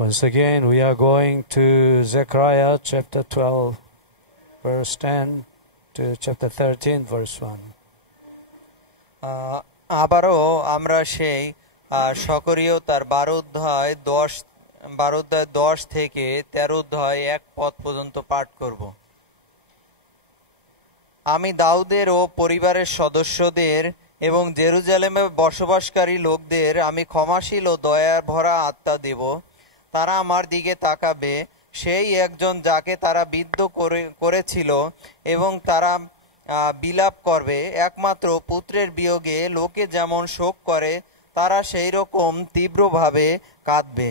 Once again, we are going to Zechariah chapter 12, verse 10 to chapter 13, verse 1. আবারও আমরা সেই সকরীয় তার 12 অধ্যায় 10 থেকে 13 অধ্যায় 1 পদ পর্যন্ত পাঠ করব। আমি দাউদের ও পরিবারের সদস্যদের এবং জেরুজালেমে বসবাসকারী লোকদের আমি ক্ষমাশীল ও দয়া ভরা আত্মা দেব। তারা আমার দিকে তাকাবে, সেই একজন যাকে তারা বিদ্ধ করেছিল, এবং তারা বিলাপ করবে। একমাত্র পুত্রের বিয়োগে লোকে যেমন শোক করে, তারা সেই রকম তীব্রভাবে কাঁদবে।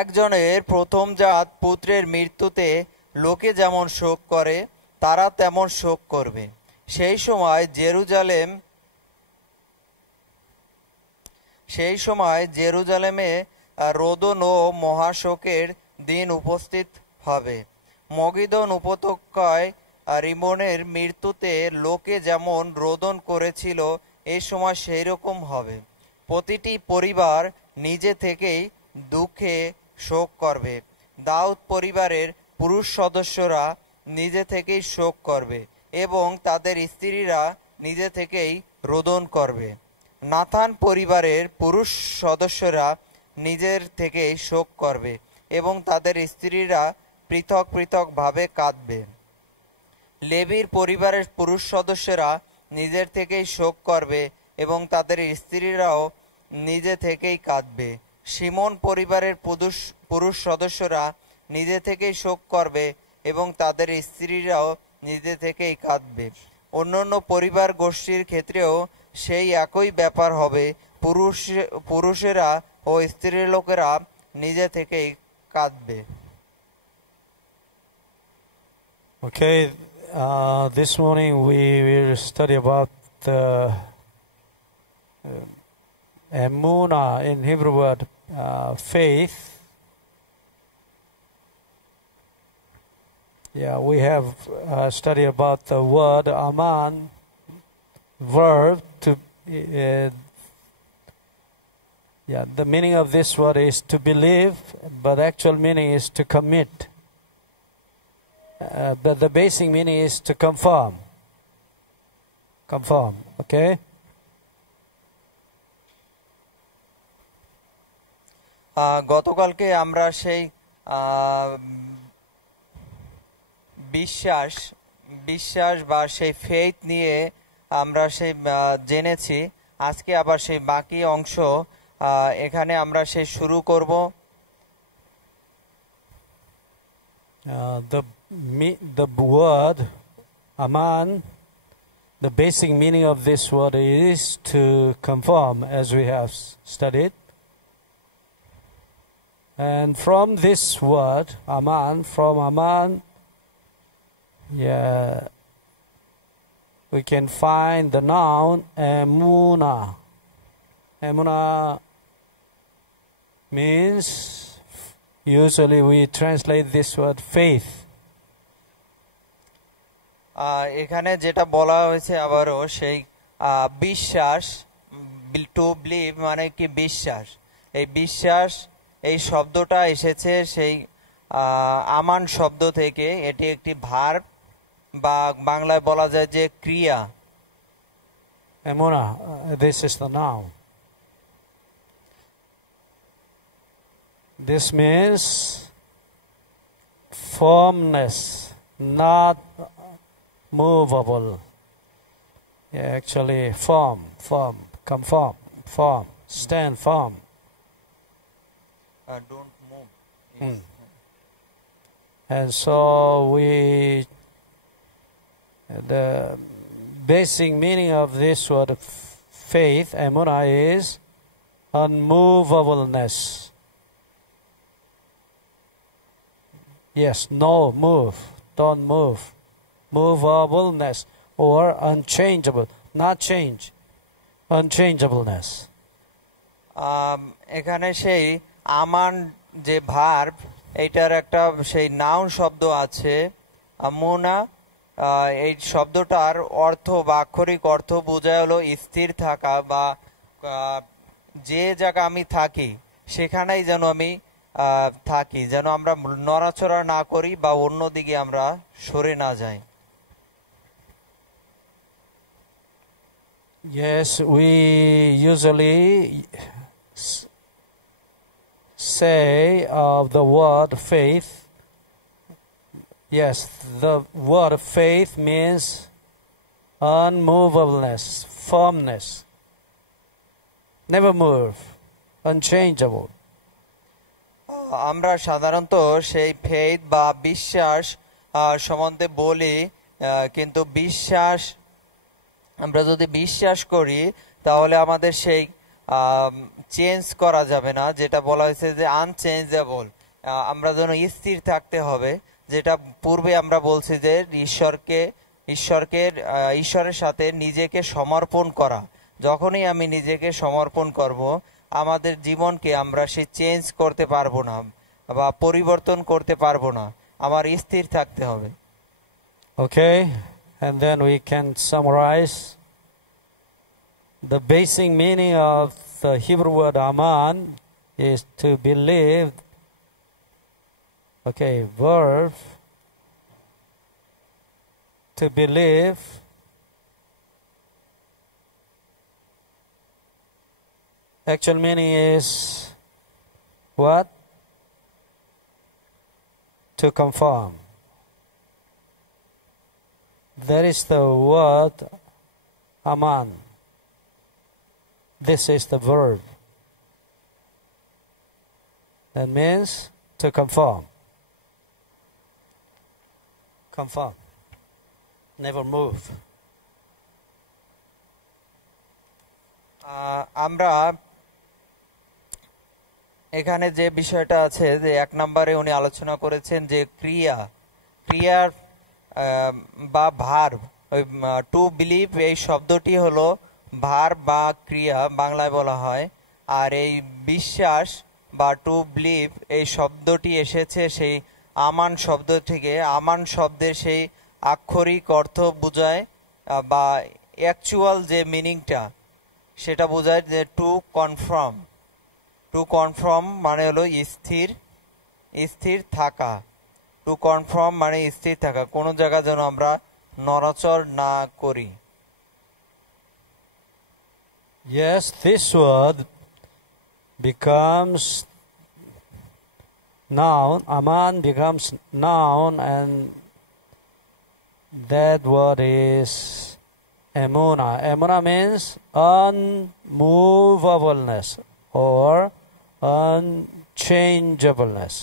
একজনের প্রথমজাত পুত্রের মৃত্যুতে লোকে যেমন শোক করে, তারা তেমন শোক করবে। সেই সময় জেরুজালেমে রোদন ও মহাশোকের দিন উপস্থিত হবে। মগিদন উপত্যকায় রিমনের মৃত্যুতে লোকে যেমন রোদন করেছিল, এই সময় সেই রকম হবে। প্রতিটি পরিবার নিজে থেকেই দুঃখে শোক করবে। দাউদ পরিবারের পুরুষ সদস্যরা নিজে থেকেই শোক করবে এবং তাদের স্ত্রীরা নিজে থেকেই রোদন করবে। নাথান পরিবারের পুরুষ সদস্যরা নিজের থেকেই শোক করবে এবং তাদের স্ত্রীরা পৃথক পৃথকভাবে কাঁদবে। লেবীর পরিবারের পুরুষ সদস্যরা নিজের থেকেই শোক করবে এবং তাদের স্ত্রীরাও নিজে থেকেই কাঁদবে। শিমন পরিবারের পুরুষ সদস্যরা নিজে থেকেই শোক করবে এবং তাদের স্ত্রীরাও নিজে থেকেই কাঁদবে। অন্যান্য পরিবার গোষ্ঠীর ক্ষেত্রেও সেই একই ব্যাপার হবে। পুরুষেরা ও স্ত্রী লোকেরা নিজে থেকেই কাঁদবে। Okay, this morning we will study about the emunah, in Hebrew word faith. Yeah, we have studied about the word aman, verb to. The meaning of this word is to believe, but the actual meaning is to commit. But the basic meaning is to conform. Conform, okay? গতকালকে আমরা সেই বিশ্বাস বা সেই ফেথ নিয়ে আমরা সেই জেনেছি। আজকে আবার সেই বাকি অংশ এখানে আমরা সেই শুরু করব। The word aman, the basic meaning of this word is to conform, as we have studied. And from this word aman, we can find the noun emunah. Emunah means, usually we translate this word faith. এখানে যেটা বলা হয়েছে আবারও সেই বিশ্বাস, to believe মানে কি বিশ্বাস। এই বিশ্বাস এই শব্দটা এসেছে সেই আমান শব্দ থেকে। এটি একটি ভার্ব বা বাংলায় বলা যায় যে ক্রিয়া। Emunah, this is the noun. This means firmness, not movable. Actually firm, conform, firm, stand firm. Don't move. And so the basic meaning of this word faith, emunah, is unmovableness. Yes, no, move, don't move. Movableness or unchangeable, not change, unchangeableness. এখানে সেই আমান যে ভার্ব, এইটার একটা সেই নাউন শব্দ আছে আমুনা। এই শব্দটার অর্থ বা আক্ষরিক অর্থ বোঝায় হলো স্থির থাকা, বা যে জায়গা আমি থাকি সেখানেই যেন আমি থাকি, যেন আমরা নড়াচড়া না করি বা অন্যদিকে আমরা সরে না যাই। Yes, we usually say of the word faith. Yes, the word faith means unmovableness, firmness, never move, unchangeable. আমরা সাধারণত সেই ফেথ বা বিশ্বাস সম্বন্ধে বলি, কিন্তু বিশ্বাস, আমরা যদি বিশ্বাস করি তাহলে আমাদের সেই চেঞ্জ করা যাবে না, যেটা বলা হয়েছে যে আনচেঞ্জেবল। আমরা যেন স্থির থাকতে হবে, যেটা পূর্বে আমরা বলছি যে ঈশ্বরের সাথে নিজেকে সমর্পণ করা। যখনই আমি নিজেকে সমর্পণ করব, আমাদের জীবনকে আমরা সে চেঞ্জ করতে পারবো না বা পরিবর্তন করতে পারবো না, আমার স্থির থাকতে হবে। Okay, and then we can summarize the basic meaning of the Hebrew word aman is to believe. Okay, verb to believe, actual meaning is what? To conform. That is the word aman. This is the verb. That means to conform. Conform. Never move. আমরা এখানে যে বিষয়টা আছে, যে 1 নম্বরে উনি আলোচনা করেছেন যে ক্রিয়ার বা ভার্ব, টু বিলিভ এই শব্দটি হলো ভার্ব বা ক্রিয়া বাংলায় বলা হয়। আর এই বিশ্বাস বা টু বিলিভ এই শব্দটি এসেছে সেই আমান শব্দ থেকে। আমান শব্দের সেই আক্ষরিক অর্থ বোঝায় বা অ্যাকচুয়াল যে মিনিংটা সেটা বোঝায় যে টু কনফার্ম। টু কনফার্ম মানে হলো স্থির থাকা। টু কনফার্ম মানে স্থির থাকা, কোনো জায়গা যেন আমরা নড়াচড় না করি। Yes, this word becomes noun. Aman becomes noun, and that word is emuna. Emuna means unmovableness or unchangeableness.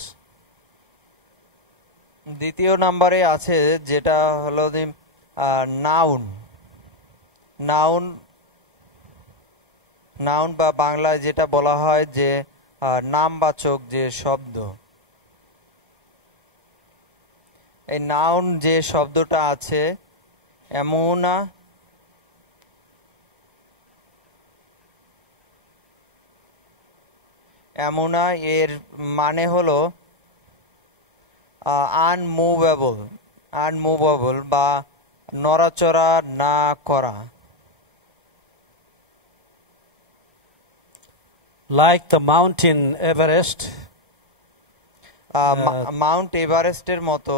দ্বিতীয় নম্বরে আছে যেটা হলো নাউন বা বাংলায় যেটা বলা হয় যে নামবাচক যে শব্দ। এই নাউন যে শব্দটা আছে এমুনা, এর মানে হলো আনমুভেবল বা নড়াচড়া না করা। Like the mountain Everest, Mount এভারেস্টের মতো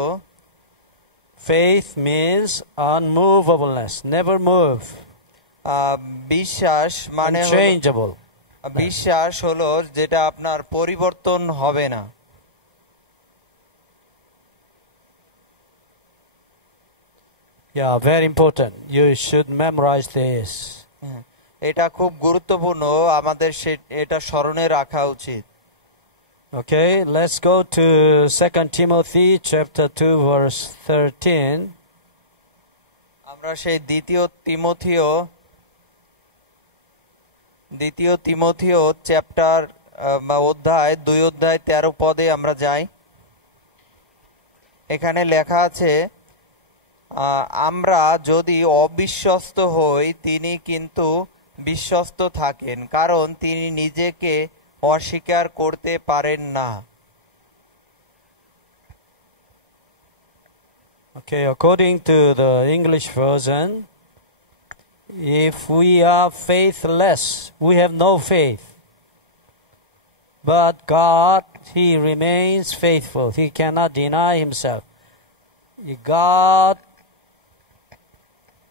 faith means unmovableness, never move, বিশ্বাস মানে unchangeable. বিশ্বাস হলো যেটা আপনার পরিবর্তন হবে না। Yeah, very important. You should memorize this. এটা খুব গুরুত্বপূর্ণ, আমাদের এটা স্মরণে রাখা উচিত। Okay, let's go to 2 Timothy chapter 2 verse 13. আমরা সেই দ্বিতীয় তিমথিও চ্যাপ্টার বা অধ্যায় 2 অধ্যায় 13 পদে আমরা যাই। এখানে লেখা আছে, আমরা যদি অবিশ্বস্ত হই তিনি কিন্তু বিশ্বস্ত থাকেন, কারণ তিনি নিজেকে অস্বীকার করতে পারেন না। Okay, according to the English version, if we are faithless, we have no faith. But God, He remains faithful. He cannot deny Himself. God,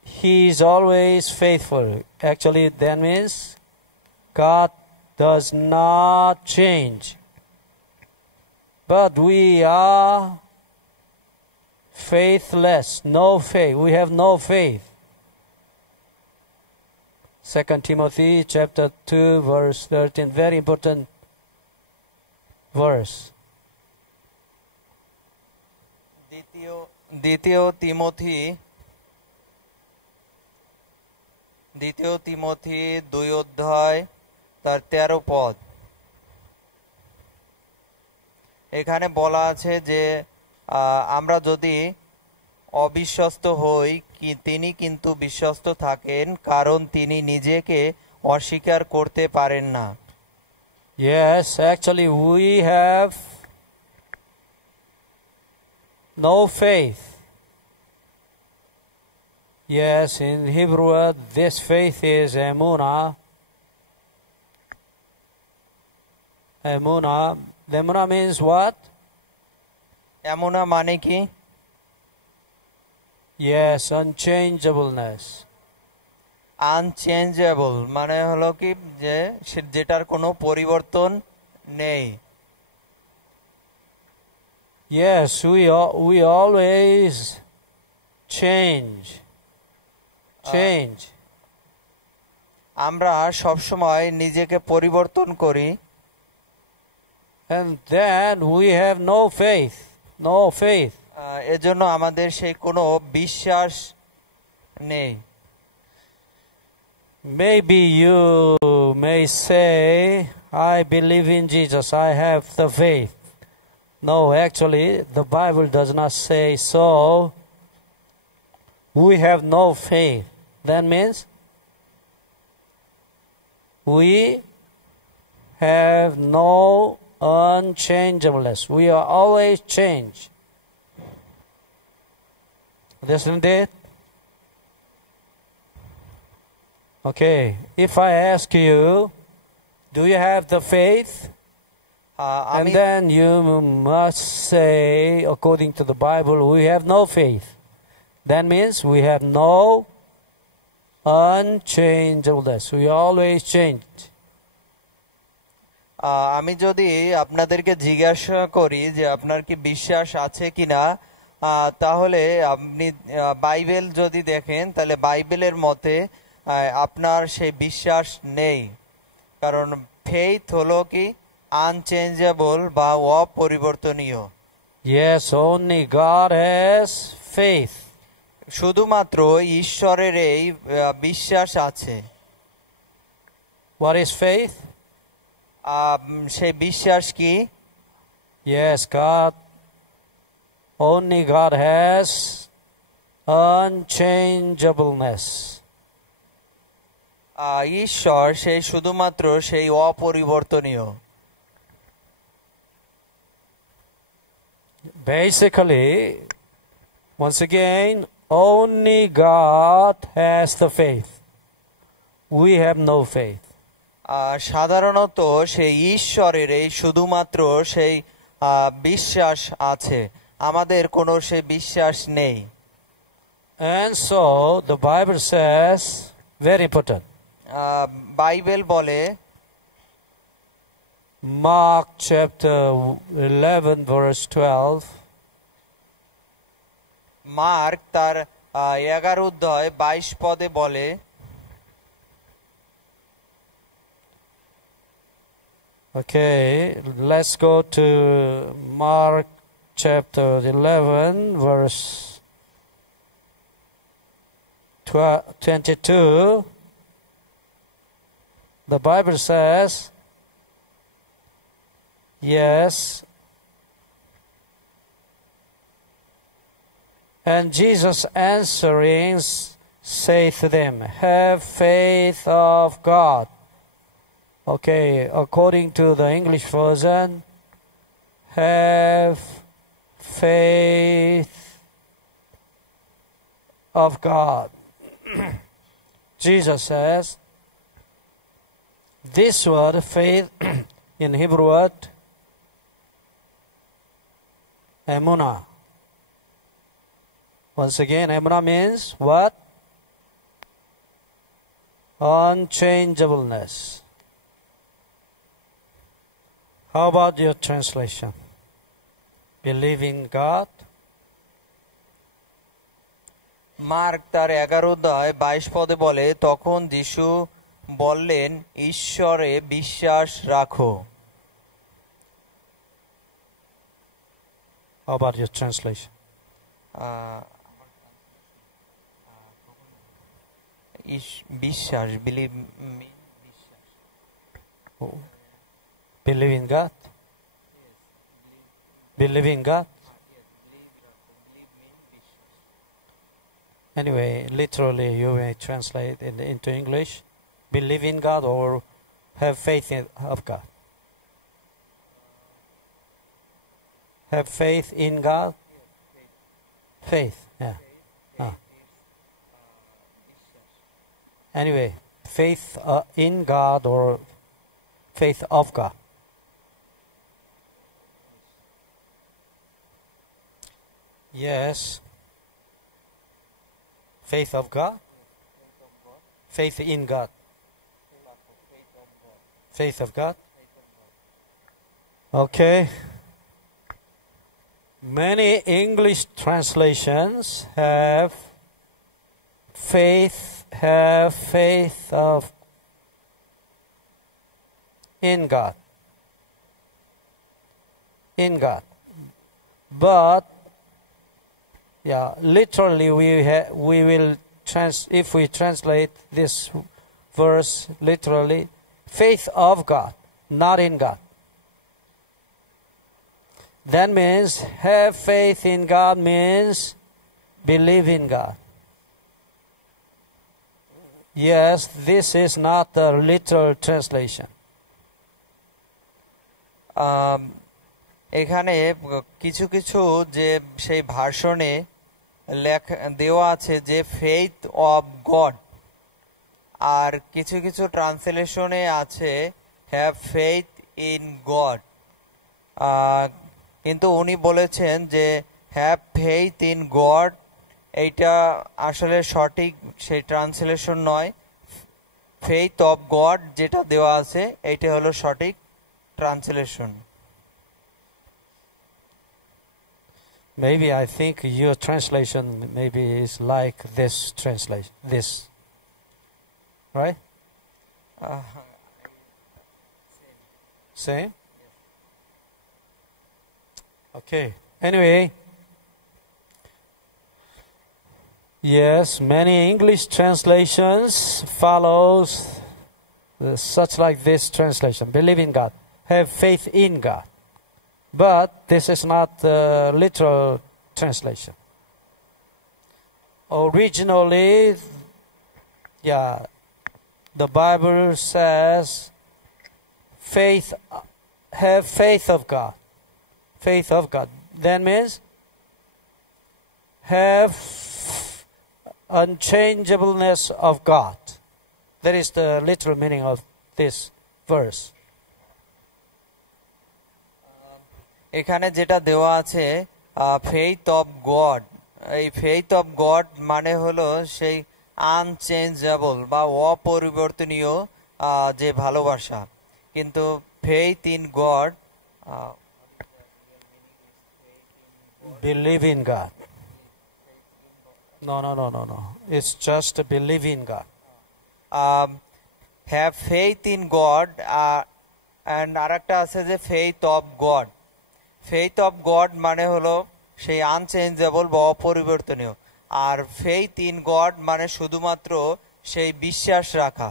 He is always faithful. Actually, that means God does not change. But we are faithless, no faith. We have no faith. 2 Timothy chapter 2 verse 13, very important verse. দ্বিতীয় তিমোথী 2 অধ্যায় তার 13 পদ। এখানে বলা আছে যে আমরা যদি অবিশ্বস্ত হই তিনি কিন্তু বিশ্বস্ত থাকেন, কারণ তিনি নিজেকে অস্বীকার করতে পারেন না। Yes, actually we have no faith. Yes, in Hebrew word, this faith is emunah. Emunah. Emunah means what? Emunah মানে কি? Yes, unchangeableness. Unchangeable মানে হলো কি যে যেটার কোনো পরিবর্তন নেই। Yes, we always change. আমরা সব সময় নিজেকে পরিবর্তন করি। And then we have no faith. এজন্য আমাদের সেই কোনো বিশ্বাস নেই। Maybe you may say, I believe in Jesus, I have the faith. No, actually, the Bible does not say so. We have no faith. That means we have no unchangeableness. We are always changed. Isn't it? Okay, if I ask you, do you have the faith? And then you must say, according to the Bible, we have no faith. That means we have no unchangeableness. We are always changed. আমি যদি আপনাদেরকে জিজ্ঞাসা করি যে আপনার কি বিশ্বাস আছে কিনা, তাহলে আপনি বাইবেল যদি দেখেন তাহলে বাইবেলের মতে আপনার সেই বিশ্বাস নেই, কারণ ফেইথ হলো কি আনচেঞ্জেবল বা অপরিবর্তনীয়। Yes, only God has faith. শুধুমাত্র ঈশ্বরের এই বিশ্বাস আছে। What is faith? সেই বিশ্বাস কি? Yes, only God has unchangeableness. ঈশ্বর সেই শুধুমাত্র সেই অপরিবর্তনীয়। Basically, once again, only God has the faith. We have no faith. সাধারণত সেই ঈশ্বরের এই শুধুমাত্র সেই বিশ্বাস আছে, আমাদের কোনো সেই বিশ্বাস নেই। And so the Bible says, very important. Bible বলে, Mark chapter 11 verse 12. মার্ক তার 11 অধ্যায় 22 পদে বলে, Okay, let's go to Mark chapter 11 verse 22. The Bible says, yes, and Jesus answering saith to them, have faith of God. Okay, according to the English version, have faith of God. Jesus says, this word faith In Hebrew word, emunah. Once again, emunah means what? Unchangeableness. How about your translation? Believe in God. Mark তার 11:22 বলে, তখন যিশু বললেন, ঈশ্বরে বিশ্বাস রাখো। How about your translation? বিশ্বাস, believe. Believe in God. Believe in God. Anyway, literally you may translate it into English. Believe in God or have faith of God. Have faith in God. Faith, yeah. Anyway, faith in God or faith of God. Yes. Faith of God. Faith in God. Faith of God. Okay. Many English translations have faith of in God. In God. But yeah, literally we will if we translate this verse literally, faith of God, not in God. That means have faith in God means believe in God. Yes, this is not the literal translation. এখানে কিছু কিছু যে সেই ভার্সনে দেওয়া আছে যে faith of god, আর কিছু কিছু ট্রান্সলেশনে আছে হ্যাভ ফেইথ ইন গড। কিন্তু উনি বলেছেন যে হ্যাভ ফেইথ ইন গড, এইটা আসলে সঠিক সেই ট্রান্সলেশন নয়। ফেইথ অফ গড যেটা দেওয়া আছে এইটা হলো সঠিক translation. Maybe I think your translation maybe is like this translation, this, right? Same? Okay. Anyway, yes, many English translations follows such like this translation. Believe in God. Have faith in God. But this is not the literal translation. Originally, the Bible says faith, have faith of God. Faith of God. That means have unchangeableness of God. That is the literal meaning of this verse. এখানে যেটা দেওয়া আছে faith of god, এই faith of god মানে হলো সেই আনচেঞ্জেবল বা অপরিবর্তনীয় যে ভালোবাসা। কিন্তু faith in god, believe in God. No. It's just believe in God. Have faith in God, and আরেকটা আছে যে faith of god. Faith of god মানে হলো সেই আনচেঞ্জেবল বা অপরিবর্তনীয়, আর ফেইথ ইন গড মানে শুধুমাত্র সেই বিশ্বাস রাখা।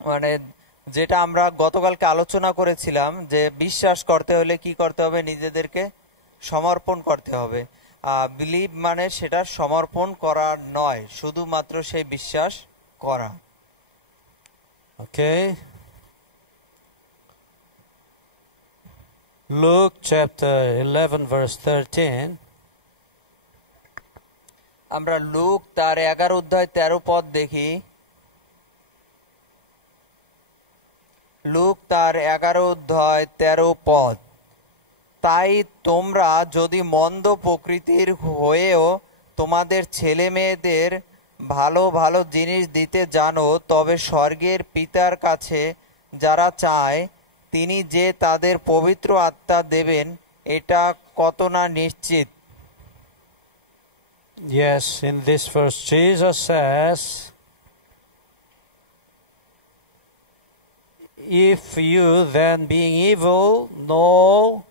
মানে যেটা আমরা গতকালকে আলোচনা করেছিলাম যে বিশ্বাস করতে হলে কি করতে হবে, নিজেদেরকে সমর্পণ করতে হবে। বিলিভ মানে সেটা সমর্পণ করা নয়, শুধুমাত্র সেই বিশ্বাস করা। Okay. Luke chapter 11 verse 13. আমরা লুক তার 11 অধ্যায় 13 পদ দেখি। লুক তার 11:13 তাই তোমরা যদি মন্দ প্রকৃতির হয়েও তোমাদের ছেলে মেয়েদের ভালো ভালো জিনিস দিতে জানো, তবে স্বর্গের পিতার কাছে যারা চায় তিনি যে তাদের পবিত্র আত্মা দেবেন, এটা কত না নিশ্চিত। Yes, in this verse Jesus says, if you then being evil know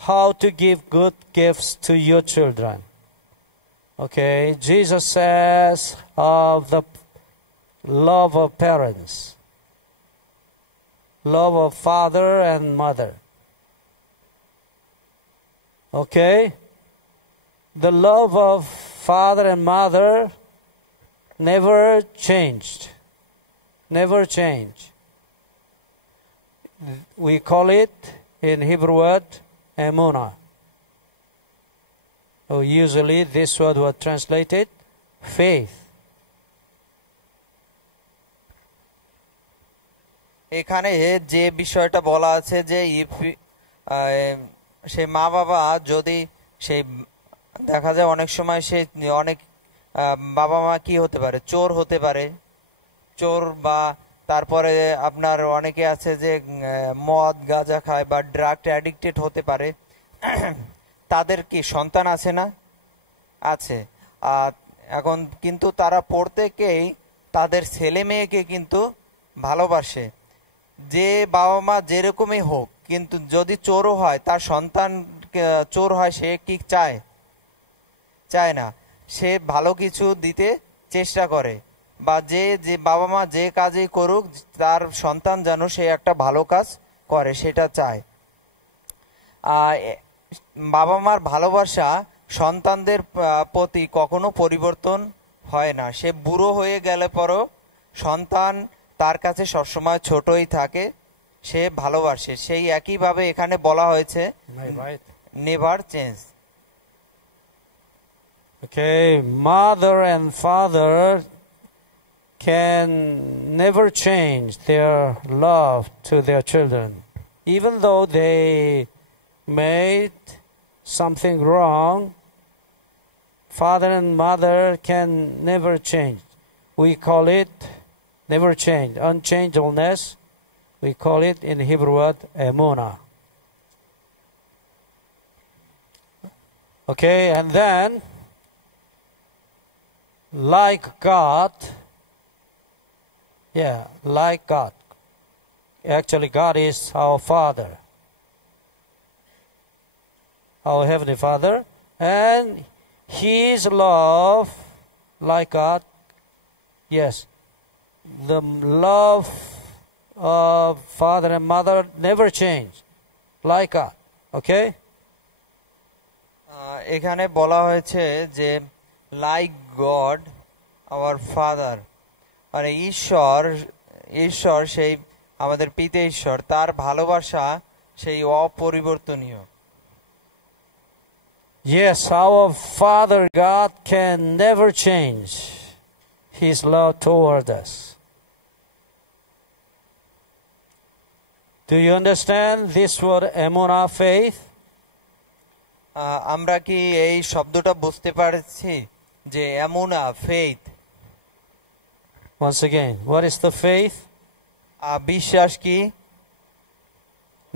how to give good gifts to your children. Okay, Jesus says of the love of parents, love of father and mother. Okay, the love of father and mother never changed, never changed. We call it in Hebrew word emunah. So usually this word was translated faith. এখানে যে বিষয়টা বলা আছে যে সেই মা বাবা যদি সেই দেখা যায় অনেক সময় সে অনেক বাবা মা কি হতে পারে, চোর হতে পারে, চোর বা তারপরে আপনার অনেকে আছে যে মদ গাঁজা খায় বা ড্রাগ অ্যাডিক্টেড হতে পারে। তাদের কি সন্তান আছে না? আছে। এখন কিন্তু তারা প্রত্যেকেই তাদের ছেলে মেয়েকে কিন্তু ভালোবাসে। যে বাবা মা যেরকমই হোক, কিন্তু যদি চোরও হয় তার সন্তান চোর হয়, সে কি চায়? চায় না। সে ভালো কিছু দিতে চেষ্টা করে, বা যে বাবা মা যে কাজই করুক তার সন্তান যেন সে একটা ভালো কাজ করে সেটা চায়। বাবা মার ভালোবাসা সন্তানদের প্রতি কখনো পরিবর্তন হয় না। সে বুড়ো হয়ে গেলে পরও সন্তান তার কাছে সবসময় ছোটই থাকে, সে ভালোবাসে। সেই একইভাবে এখানে বলা হয়েছে never change. Okay, mother and father can never change their love to their children. Even though they made something wrong, father and mother can never change. We call it never change, unchangeableness. We call it in Hebrew word emunah. Okay, and then like God, like God. Actually, God is our Father, our Heavenly Father, and His love, like God, yes, the love of father and mother never change, like God. Okay? এখানে বলা হয়েছে যে like god hour father, মানে ঈশ্বর সেই আমাদের পিতা ঈশ্বর, তার ভালোবাসা সেই অপরিবর্তনীয়। Yes, our Father God can never change His love toward us. Do you understand this word emunah, faith? আমরা কি এই শব্দটা বুঝতে পারছি যে এমুনা, faith? Once again, what is the faith? বিশ্বাস কি?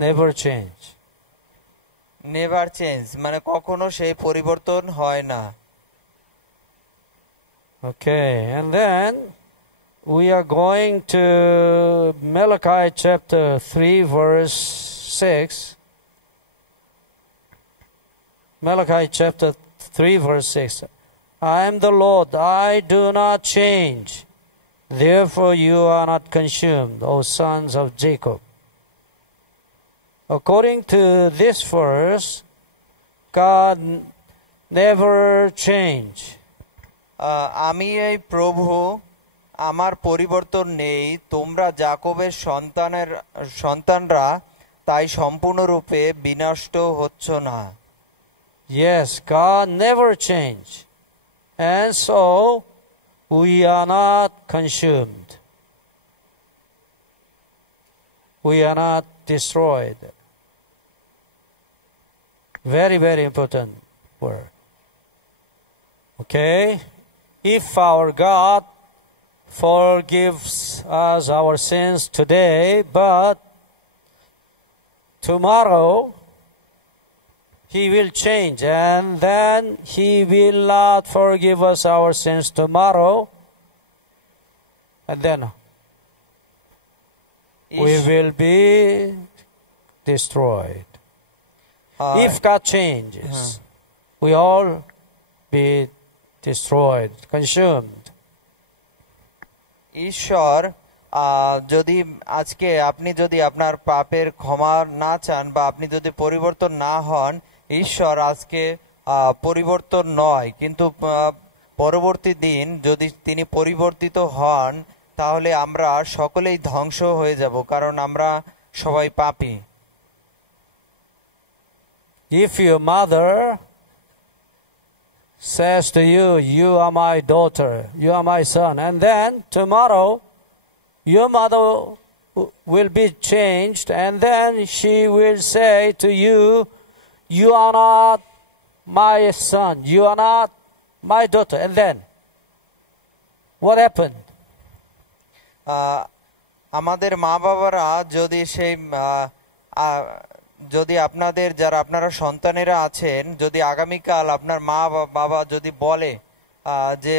Never change. নেভার চেঞ্জ, মানে কখনো সেই পরিবর্তন হয় না। Okay, and then we are going to Malachi chapter 3 verse 6. Malachi chapter 3 verse 6. I am the Lord, I do not change. Therefore you are not consumed, O sons of Jacob. According to this verse, God never change. আমি এই প্রভু, আমার পরিবর্তন নেই। তোমরা যাকোবের সন্তানরা তাই সম্পূর্ণরূপে বিনষ্ট হচ্ছ না। Yes, God never change. And so we are not consumed. we are not destroyed. Very, very important word. Okay? If our God forgives us our sins today, but tomorrow He will change, and then He will not forgive us our sins tomorrow, and then we will be destroyed. If God changes, we all be destroyed, consumed. ঈশ্বর যদি আজকে আপনি যদি আপনার পাপের ক্ষমা না চান বা আপনি যদি পরিবর্তন না হন, ঈশ্বর আজকে পরিবর্তন নয়, কিন্তু পরবর্তী দিন যদি তিনি পরিবর্তিত হন তাহলে আমরা সকলেই ধ্বংস হয়ে যাব, কারণ আমরা সবাই পাপী। If your mother says to you, you are my daughter, you are my son, and then tomorrow your mother will be changed, and then she will say to you, you are not my son, you are not my daughter, and then what happened? আমাদের মা বাবারা যদি সেই যদি আপনাদের যারা আপনারা সন্তানেরা আছেন, যদি আগামীকাল আপনার মা বাবা যদি বলে যে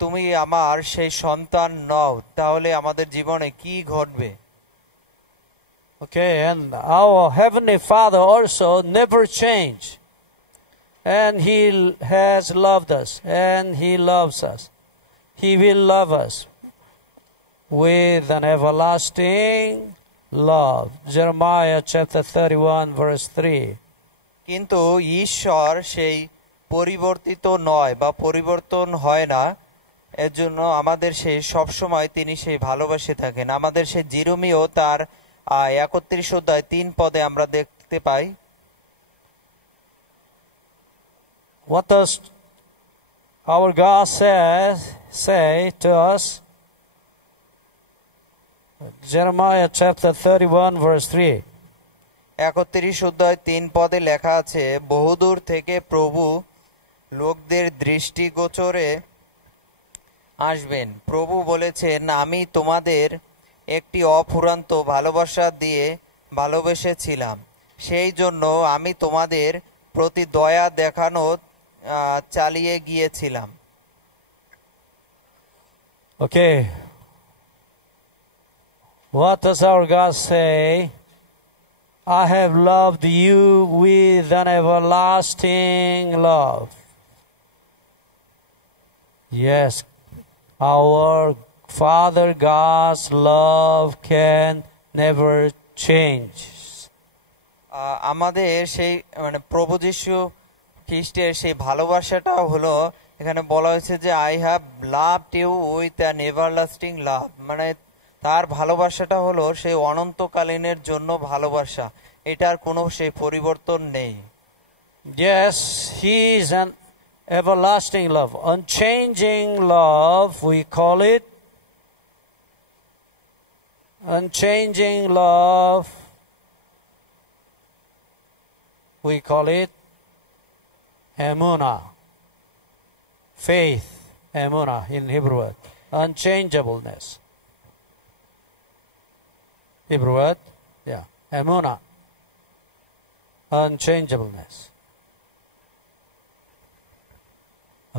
তুমি আমার সেই সন্তান নও, তাহলে আমাদের জীবনে কি ঘটবে? Okay, and our Heavenly Father also never changed, and He has loved us, and He loves us. He will love us with an everlasting love. Jeremiah chapter 31 verse 3. কিন্তু ঈশ্বর সেই পরিবর্তিত নয় বা পরিবর্তন হয় না, এর জন্য আমাদের সেই সবসময় তিনি সেই ভালোবাসে থাকেন। আমাদের সেই জিরুমিও তার 31 অধ্যায় 3 পদে আমরা দেখতে পাই। What does our God say to us? Jeremiah chapter 31 verse 3. 31 অধ্যায় 3 পদে লেখা আছে, বহুদূর থেকে প্রভু লোকদের দৃষ্টিগোচরে আসবেন। প্রভু বলেছেন, আমি তোমাদের একটি অফুরন্ত ভালোবাসা দিয়ে ভালোবেসেছিলাম, সেই জন্য আমি তোমাদের প্রতি দয়া দেখানো চালিয়ে গিয়েছিলাম। Okay. What does our God say? I have loved you with an everlasting love. Yes, our Father God's love can never change. আমাদের সেই প্রভু যীশু খ্রিস্টের সেই ভালোবাসাটা হলো, এখানে বলা হয়েছে যে I have loved you with an everlasting love, মানে তার ভালোবাসাটা হলো সেই অনন্তকালীনের জন্য ভালোবাসা, এটার কোনো সেই পরিবর্তন নেই। Yes, He is an everlasting love, unchanging love, we call it. Unchanging love, we call it emunah, faith, emunah in Hebrew word, unchangeableness. Hebrew word, yeah, emunah, unchangeableness.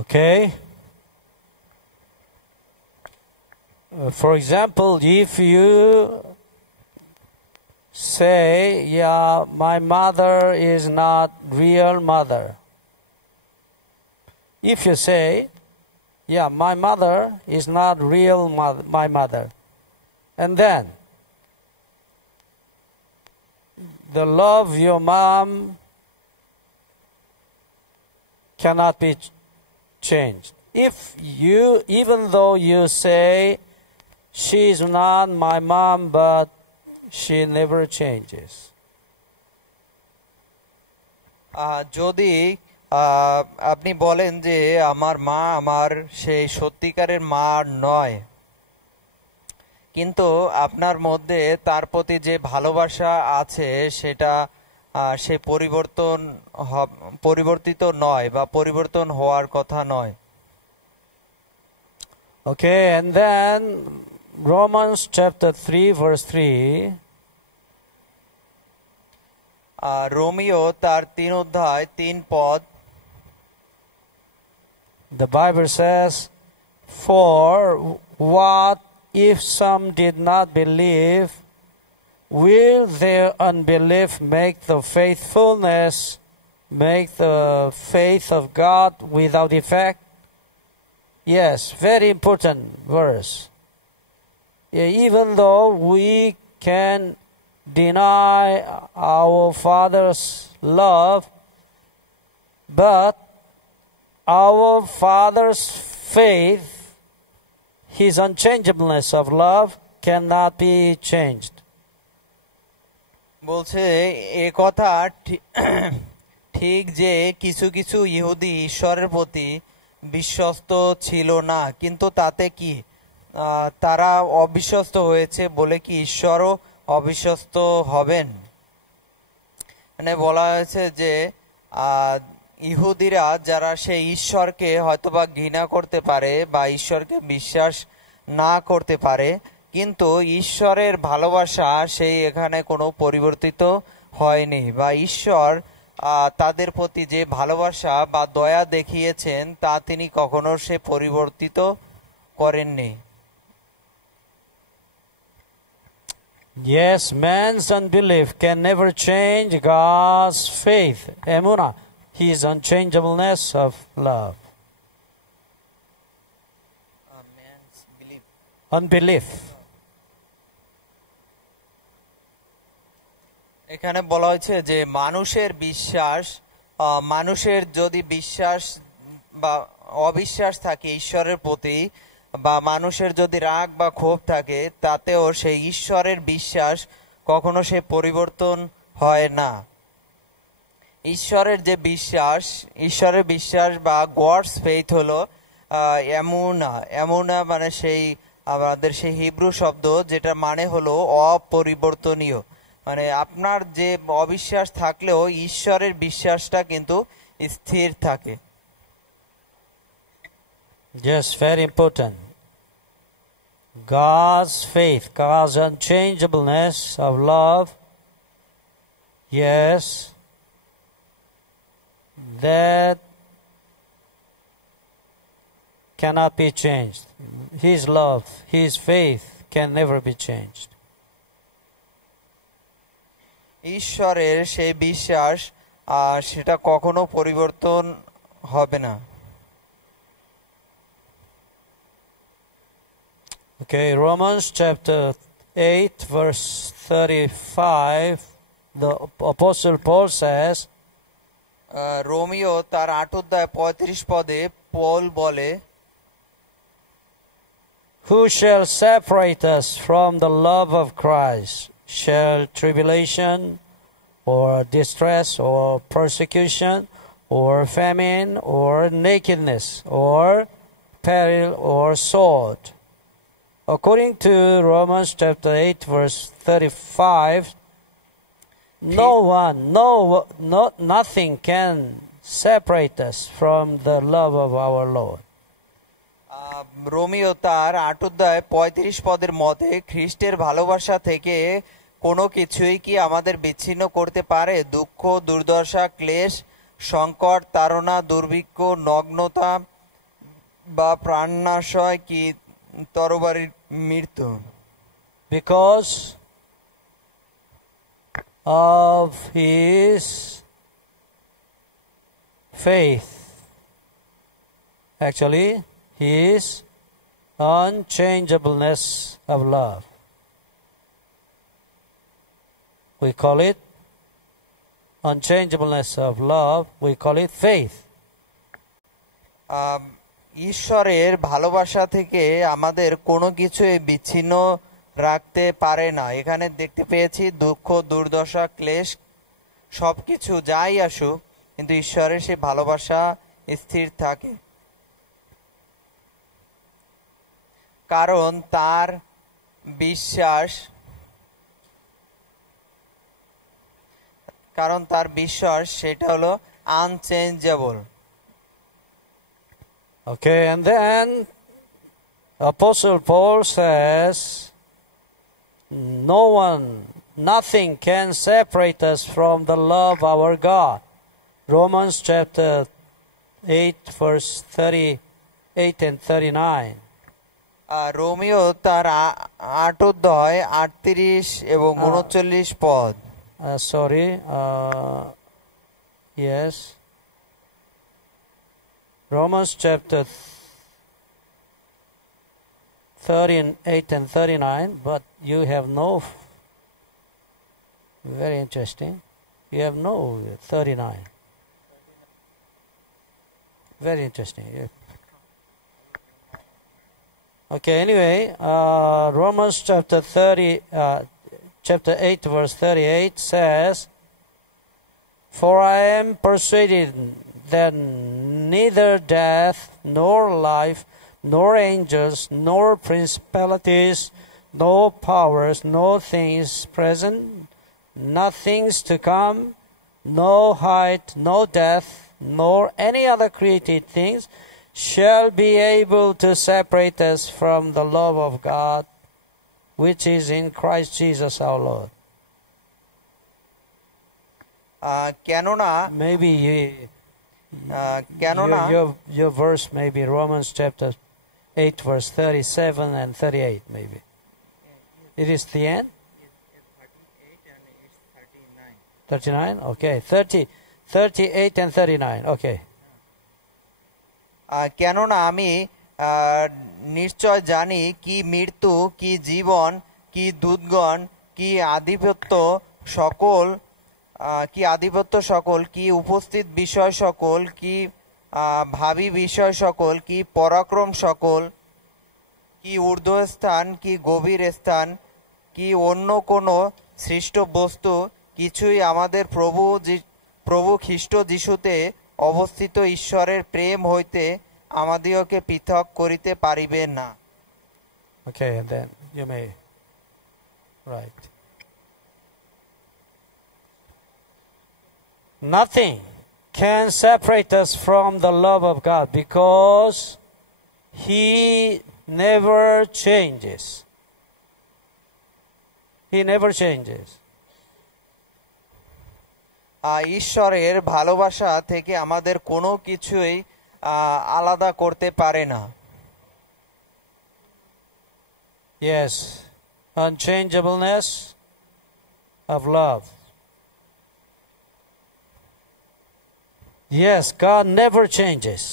Okay. For example, if you say, yeah, my mother is not real mother. If you say, yeah, my mother is not real my mother, and then the love your mom cannot be changed. If you, even though you say she is not my mom, but she never changes. যদি আপনি বলেন যে আমার মা আমার সেই সত্যিকারের মা নয়, কিন্তু আপনার মধ্যে তার প্রতি যে ভালোবাসা আছে সেটা সে পরিবর্তিত নয় বা পরিবর্তন হওয়ার কথা নয়। Okay, and then Romans chapter 3 verse 3. রোমিও তার 3 অধ্যায় 3 পদ। The Bible says, "For what if some did not believe? Will their unbelief make the faith of God without effect?" Yes, very important verse. Even though we can deny our Father's love, but our Father's faith, His unchangeableness of love, cannot be changed. বলছে এ কথা ঠিক যে কিছু কিছু ইহুদি ঈশ্বরের প্রতি বিশ্বস্ত ছিল না, কিন্তু তাতে কি তারা অবিশ্বস্ত হয়েছে বলে কি ঈশ্বরও অবিশ্বস্ত হবেন? মানে বলা হয়েছে যে ইহুদিরা যারা সেই ঈশ্বরকে হয়তোবা ঘৃণা করতে পারে বা ঈশ্বরকে বিশ্বাস না করতে পারে, কিন্তু ঈশ্বরের ভালোবাসা সেই এখানে কোনো পরিবর্তিত হয়নি, বা ঈশ্বর তাদের প্রতি যে ভালোবাসা বা দয়া দেখিয়েছেন তা তিনি কখনো সে পরিবর্তিত করেননি। Yes, man's unbelief can never change God's faith, emunah, His unchangeableness of love. Unbelief. এখানে বলা হয়েছে যে মানুষের যদি বিশ্বাস বা অবিশ্বাস থাকে ঈশ্বরের প্রতি, বা মানুষের যদি রাগ বা ক্ষোভ থাকে, তাতেও সেই ঈশ্বরের বিশ্বাস কখনো সে পরিবর্তন হয় না। ঈশ্বরের বিশ্বাস বা গডস ফেইথ হলো এমুনা মানে সেই আমাদের সেই হিব্রু শব্দ, যেটা মানে হলো অপরিবর্তনীয়। মানে আপনার যে অবিশ্বাস থাকলেও ঈশ্বরের বিশ্বাসটা কিন্তু স্থির থাকে। Yes, very important. God's faith, God's unchangeableness of love, yes, that cannot be changed. His love, His faith can never be changed. ঈশ্বরের সেই বিশ্বাস সেটা কখনো পরিবর্তন হবে না। Okay, Romans chapter 8 verse 35, the Apostle Paul says, Romeo তার 8 অধ্যায় 35 পদে পৌল বলে, "Who shall separate us from the love of Christ? Shall tribulation or distress or persecution or famine or nakedness or peril or sword?" According to Romans chapter 8 verse 35, nothing can separate us from the love of our Lord. Romeo তার 8 অধ্যায় 35 পদের মতে, খ্রিস্টের ভালোবাসা থেকে কোনো কিছুই কি আমাদের বিচ্ছিন্ন করতে পারে? দুঃখ, দুর্দশা, ক্লেশ, সংকট, তাড়না, দুর্ভিক্ষ, নগ্নতা বা প্রাণনাশয় কি তরবারির মৃত্যু? Because of His faith, actually His unchangeableness of love. We call it unchangeableness of love, we call it faith. ঈশ্বরের ভালোবাসা থেকে আমাদের কোনো কিছুই বিচ্ছিন্ন রাখতে পারে না। এখানে দেখতে পেয়েছি দুঃখ, দুর্দশা, ক্লেশ সবকিছু যাই আসুক, কিন্তু ঈশ্বরের সেই ভালোবাসা স্থির থাকে, কারণ তার বিশ্বাস, কারণ তার বিশ্বাস সেটা হলো unchangeable. Okay, and then Apostle Paul says, no one, nothing can separate us from the love of our God. Romans chapter 8, verse 38 and 39. রোমিও তার 8 অধ্যায় 38 এবং 39 পদ। Yes. Romans chapter 38 and 39, but you have no, very interesting, you have no 39. Very interesting. Okay, anyway, Romans chapter 8 verse 38 says, for I am persuaded that neither death, nor life, nor angels, nor principalities, nor powers, nor things present, nor things to come, no height, no depth, nor any other created things shall be able to separate us from the love of God, which is in Christ Jesus our Lord. কেননা Maybe your verse may be Romans chapter 8 verse 37 and 38 maybe. It is the end? 39? Okay. 38 and 39. Okay. কেননা আমি নিশ্চয় জানি কি মৃত্যু, কি জীবন, কি দূতগণ, কি আধিপত্য সকল, কি উপস্থিত বিষয় সকল, কি ভাবী বিষয় সকল, কি পরাক্রম সকল, কি ঊর্ধ্বস্থান, কি গভীর স্থান, কি অন্য কোনো সৃষ্ট বস্তু কিছুই আমাদের প্রভু খ্রিস্ট যিশুতে অবস্থিত ঈশ্বরের প্রেম হইতে আমাদিগকে পৃথক করিতে পারিবে না। Okay, and then you may write. Nothing can separate us from the love of God because He never changes. He never changes. ঈশ্বরের ভালোবাসা থেকে আমাদের কোনো কিছুই আলাদা করতে পারে না। Yes, unchangeableness of love. Yes, God never changes.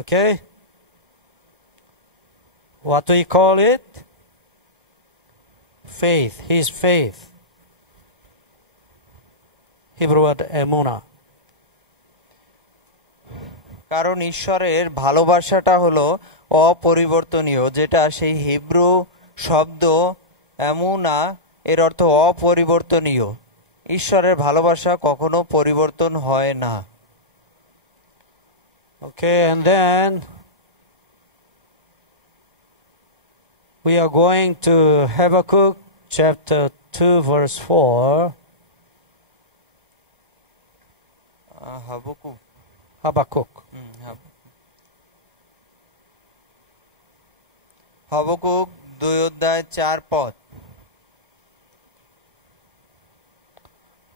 Okay? What do we call it? Faith. His faith. Hebrew word emuna. কারণ ঈশ্বরের ভালোবাসাটা হলো অপরিবর্তনীয়, যেটা সেই হিব্রু শব্দ এমুনা, এর অর্থ অপরিবর্তনীয়। ঈশ্বরের ভালোবাসা কখনো পরিবর্তন হয় না। Okay, and then we are going to Habakkuk chapter 2 verse 4. Habakkuk. হাবাকুক 2 অধ্যায় 4 পদ।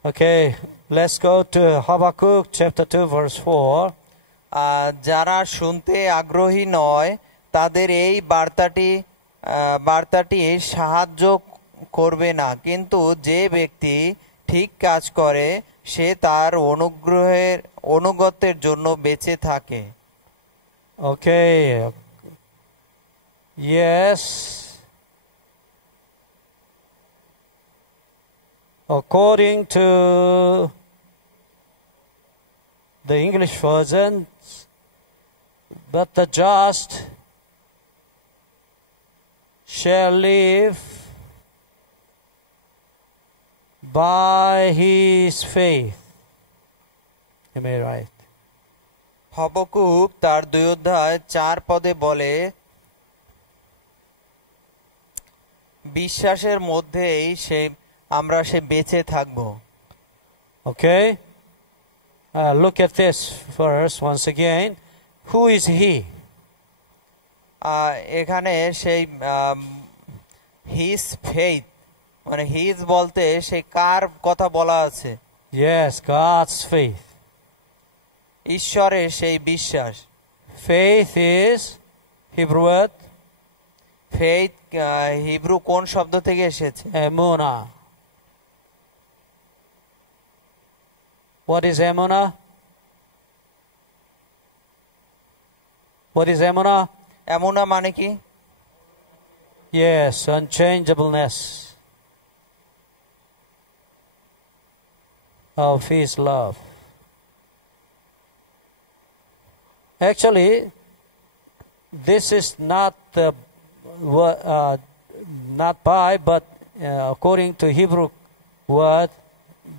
Okay, let's go to Habakkuk chapter 2 verse 4. যারা শুনতে আগ্রহী নয় তাদের এই বার্তাটি সাহায্য করবে না, কিন্তু যে ব্যক্তি ঠিক কাজ করে সে তার অনুগত্যের জন্য বেঁচে থাকে। Okay. Yes. According to the English version, but the just shall live by his faith. Am I right? Habakkuk তার 2 অধ্যায় 4 পদে বলে, বিশ্বাসের মধ্যেই আমরা বেঁচে থাকব। Okay? Look at this verse once again. Who is he? এখানে his faith, মানে his বলতে কার কথা বলা আছে? Yes, God's faith. ঈশ্বরের বিশ্বাস। Faith is Hebrew word. Faith Hebrew কোন শব্দ থেকে এসেছে? Emunah. What is emunah? What is emunah? এমুনা মানে কি? Yes, unchangeableness of His love. Actually, this is not not by, but according to Hebrew word,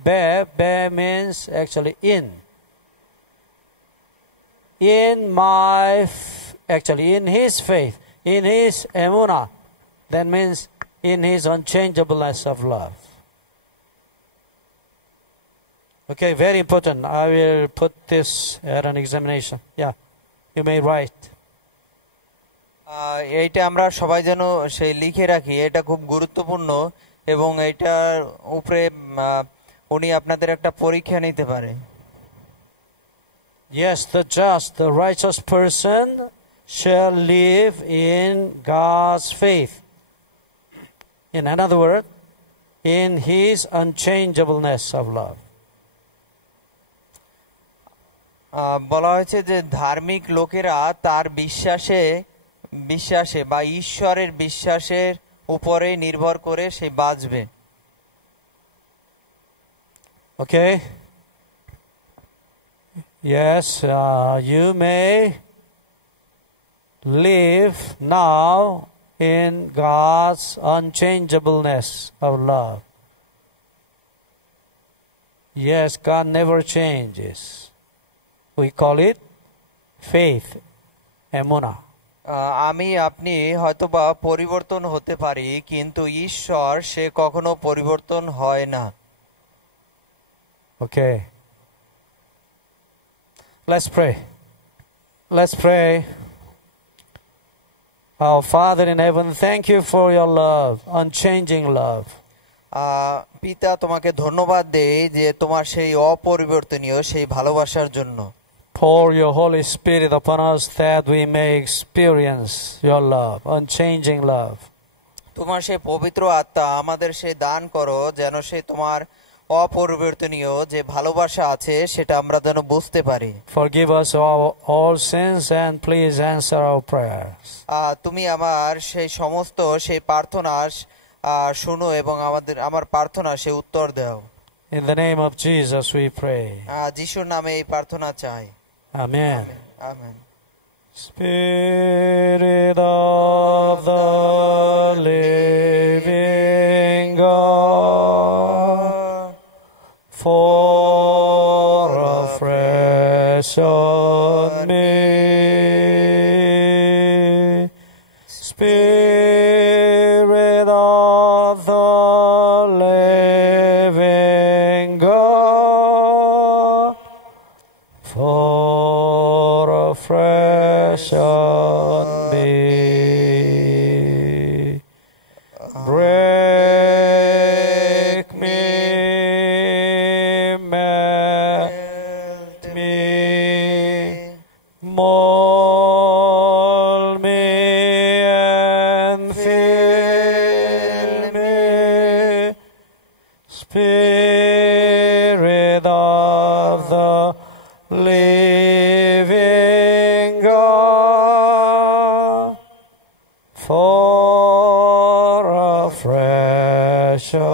be means actually in. Actually in His faith, in His emunah, that means in His unchangeableness of love. Okay, very important. I will put this at an examination. Yeah, you may write. এইটা আমরা সবাই যেন লিখে রাখি, এটা খুব গুরুত্বপূর্ণ এবং এইটার উপরে উনি আপনাদের একটা পরীক্ষা নিতে পারে। Yes, the righteous person shall live in God's faith. In another word, in His unchangeableness of love. বলা হয়েছে যে ধার্মিক লোকেরা তার বিশ্বাসে বা ঈশ্বরের বিশ্বাসের উপরে নির্ভর করে বাঁচবে। Okay. Yes, you may live now in God's unchangeableness of love. Yes, God never changes. We call it faith, emunah. আমি আপনি হয়তোবা পরিবর্তন হতে পারি, কিন্তু ঈশ্বর কখনো পরিবর্তন হয় না। Okay. Let's pray. Let's pray. Our Father in heaven, thank you for your love, unchanging love. পিতা, তোমাকে ধন্যবাদ দেই যে তোমার অপরিবর্তনীয় ভালোবাসার জন্য। Pour your Holy Spirit upon us that we may experience your love, unchanging love. তোমার পবিত্র আত্মা আমাদের দান করো, যেন তোমার অপরিবর্তনীয় যে ভালোবাসা আছে সেটা আমরা যেন বুঝতে পারি। Forgive us all sins and please answer our prayers. তুমি আমার সমস্ত প্রার্থনা শুনো এবং আমার প্রার্থনা উত্তর দাও। In the name of Jesus we pray. যিশুর নামে এই প্রার্থনা চাই। Amen. Amen. Spirit of the living God, fall afresh on me. Spirit of the living God, fall afresh on me. Break me, melt me, mold me and fill me. Spirit of the living God, fall afresh on